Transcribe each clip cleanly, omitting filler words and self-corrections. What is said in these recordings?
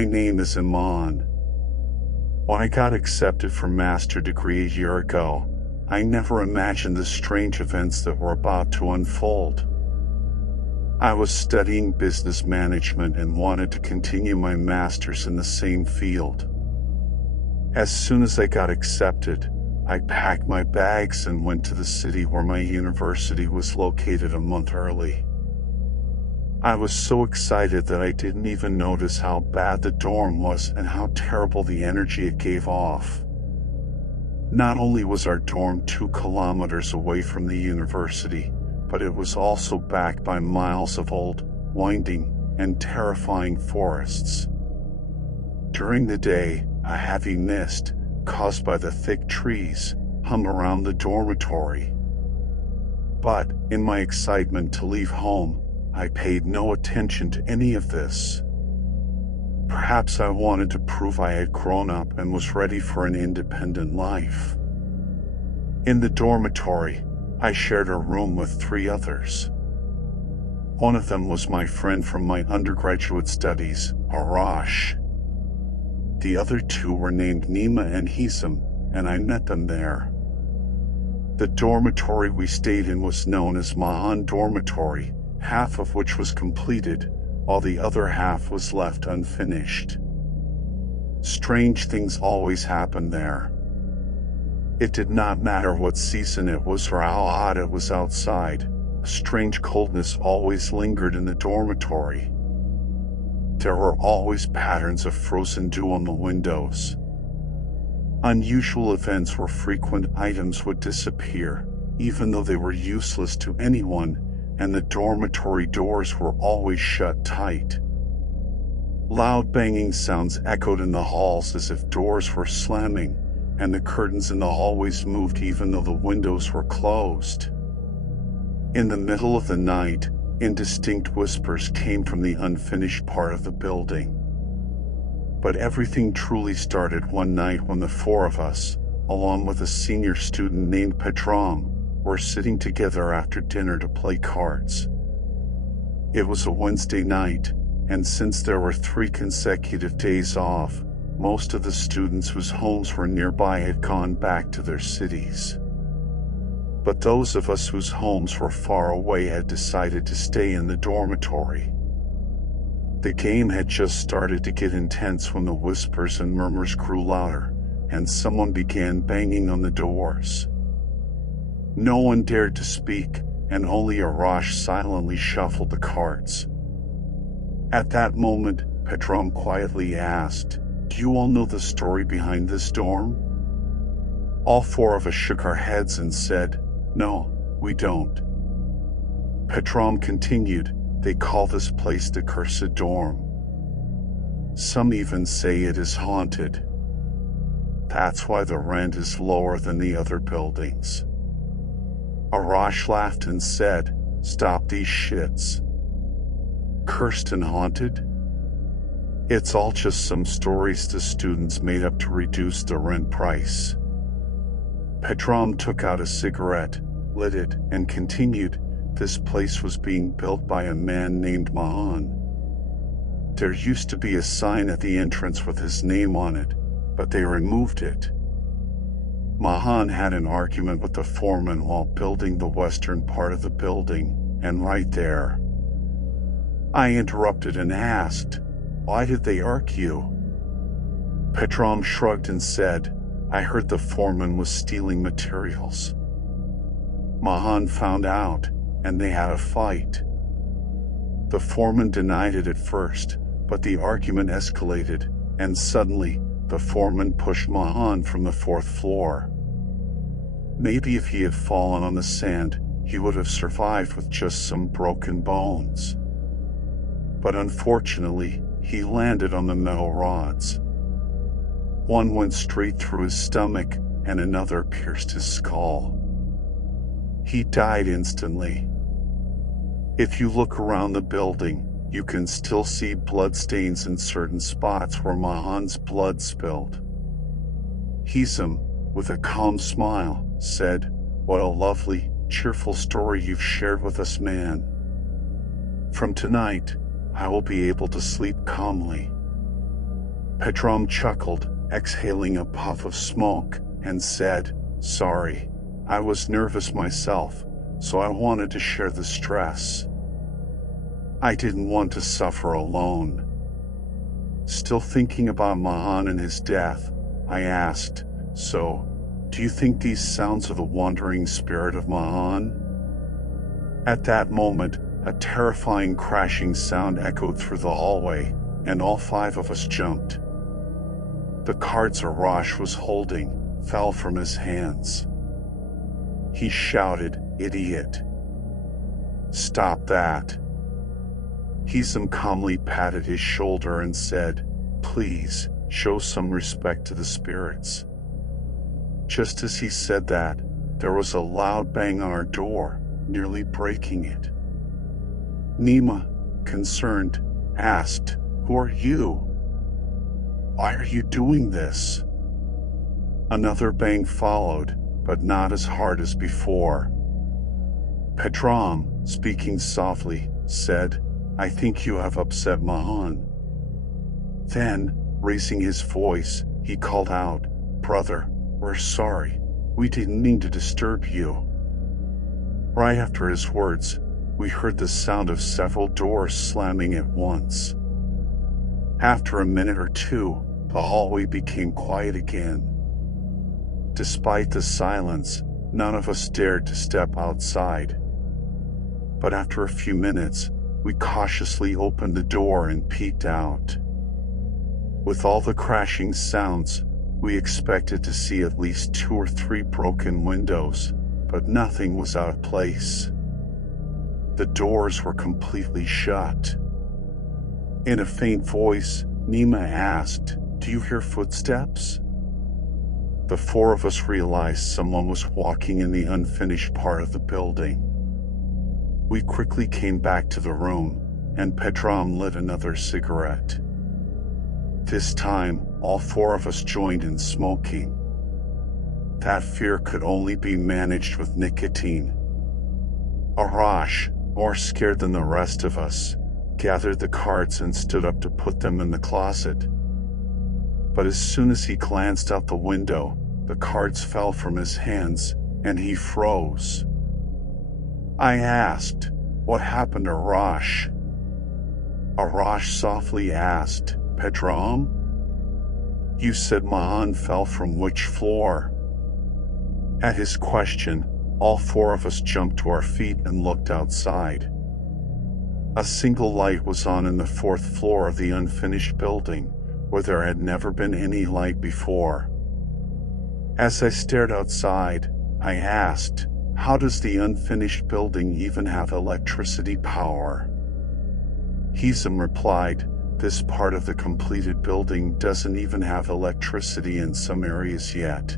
My name is Iman. When I got accepted for master degree a year ago, I never imagined the strange events that were about to unfold. I was studying business management and wanted to continue my master's in the same field. As soon as I got accepted, I packed my bags and went to the city where my university was located a month early. I was so excited that I didn't even notice how bad the dorm was and how terrible the energy it gave off. Not only was our dorm 2 kilometers away from the university, but it was also backed by miles of old, winding, and terrifying forests. During the day, a heavy mist, caused by the thick trees, hung around the dormitory. But, in my excitement to leave home, I paid no attention to any of this. Perhaps I wanted to prove I had grown up and was ready for an independent life. In the dormitory, I shared a room with 3 others. One of them was my friend from my undergraduate studies, Arash. The other 2 were named Nima and Hisam, and I met them there. The dormitory we stayed in was known as Mahan Dormitory, half of which was completed, while the other half was left unfinished. Strange things always happened there. It did not matter what season it was or how hot it was outside, a strange coldness always lingered in the dormitory. There were always patterns of frozen dew on the windows. Unusual events where frequent items would disappear, even though they were useless to anyone, and the dormitory doors were always shut tight. Loud banging sounds echoed in the halls as if doors were slamming, and the curtains in the hallways moved even though the windows were closed. In the middle of the night, indistinct whispers came from the unfinished part of the building. But everything truly started one night when the 4 of us, along with a senior student named Petram, were sitting together after dinner to play cards. It was a Wednesday night, and since there were 3 consecutive days off, most of the students whose homes were nearby had gone back to their cities. But those of us whose homes were far away had decided to stay in the dormitory. The game had just started to get intense when the whispers and murmurs grew louder, and someone began banging on the doors. No one dared to speak, and only Arash silently shuffled the cards. At that moment, Petram quietly asked, "Do you all know the story behind this dorm?" All 4 of us shook our heads and said, "No, we don't." Petram continued, "They call this place the Cursed Dorm. Some even say it is haunted. That's why the rent is lower than the other buildings." Arash laughed and said, "Stop these shits. Cursed and haunted? It's all just some stories the students made up to reduce the rent price." Petram took out a cigarette, lit it, and continued, "This place was being built by a man named Mahan. There used to be a sign at the entrance with his name on it, but they removed it. Mahan had an argument with the foreman while building the western part of the building, and right there, I interrupted and asked, "Why did they argue?" Petram shrugged and said, "I heard the foreman was stealing materials. Mahan found out, and they had a fight. The foreman denied it at first, but the argument escalated, and suddenly, the foreman pushed Mahan from the 4th floor. Maybe if he had fallen on the sand, he would have survived with just some broken bones. But unfortunately, he landed on the metal rods. One went straight through his stomach, and another pierced his skull. He died instantly. If you look around the building, you can still see bloodstains in certain spots where Mahan's blood spilled." Hisam, with a calm smile, said, "What a lovely, cheerful story you've shared with us, man. From tonight, I will be able to sleep calmly. Pedram chuckled, exhaling a puff of smoke, and said, "Sorry, I was nervous myself, so I wanted to share the stress. I didn't want to suffer alone." Still thinking about Mahan and his death, I asked, "So, do you think these sounds are the wandering spirit of Mahan?" At that moment, a terrifying crashing sound echoed through the hallway, and all five of us jumped. The cards Arash was holding fell from his hands. He shouted, "Idiot! Stop that!" Hisam calmly patted his shoulder and said, "Please, show some respect to the spirits." Just as he said that, there was a loud bang on our door, nearly breaking it. Nima, concerned, asked, "Who are you? Why are you doing this?" Another bang followed, but not as hard as before. Pedram, speaking softly, said, "I think you have upset Mahan." Then, raising his voice, he called out, "Brother, we're sorry. We didn't mean to disturb you." Right after his words, we heard the sound of several doors slamming at once. After a minute or two, the hallway became quiet again. Despite the silence, none of us dared to step outside. But after a few minutes, we cautiously opened the door and peeked out. With all the crashing sounds, we expected to see at least 2 or 3 broken windows, but nothing was out of place. The doors were completely shut. In a faint voice, Nima asked, "Do you hear footsteps?" The 4 of us realized someone was walking in the unfinished part of the building. We quickly came back to the room, and Pedram lit another cigarette. This time, all 4 of us joined in smoking. That fear could only be managed with nicotine. Arash, more scared than the rest of us, gathered the cards and stood up to put them in the closet. But as soon as he glanced out the window, the cards fell from his hands, and he froze. I asked, "What happened to Arash?" Arash softly asked, "Pedram? You said Mahan fell from which floor?" At his question, all 4 of us jumped to our feet and looked outside. A single light was on in the 4th floor of the unfinished building, where there had never been any light before. As I stared outside, I asked, "How does the unfinished building even have electricity power?" Hisam replied, "This part of the completed building doesn't even have electricity in some areas yet.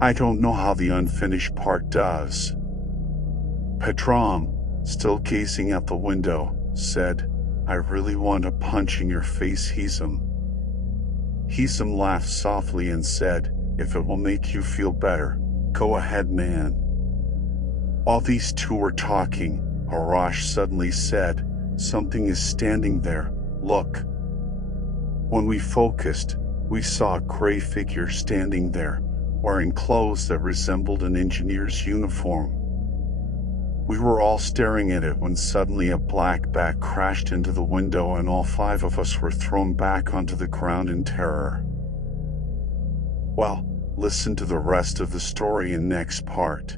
I don't know how the unfinished part does." Pedram, still gazing out the window, said, "I really want to punch in your face, Hisam." Hisam laughed softly and said, "If it will make you feel better, go ahead, man." While these 2 were talking, Arash suddenly said, "Something is standing there, look." When we focused, we saw a gray figure standing there, wearing clothes that resembled an engineer's uniform. We were all staring at it when suddenly a black bat crashed into the window and all 5 of us were thrown back onto the ground in terror. Well, listen to the rest of the story in next part.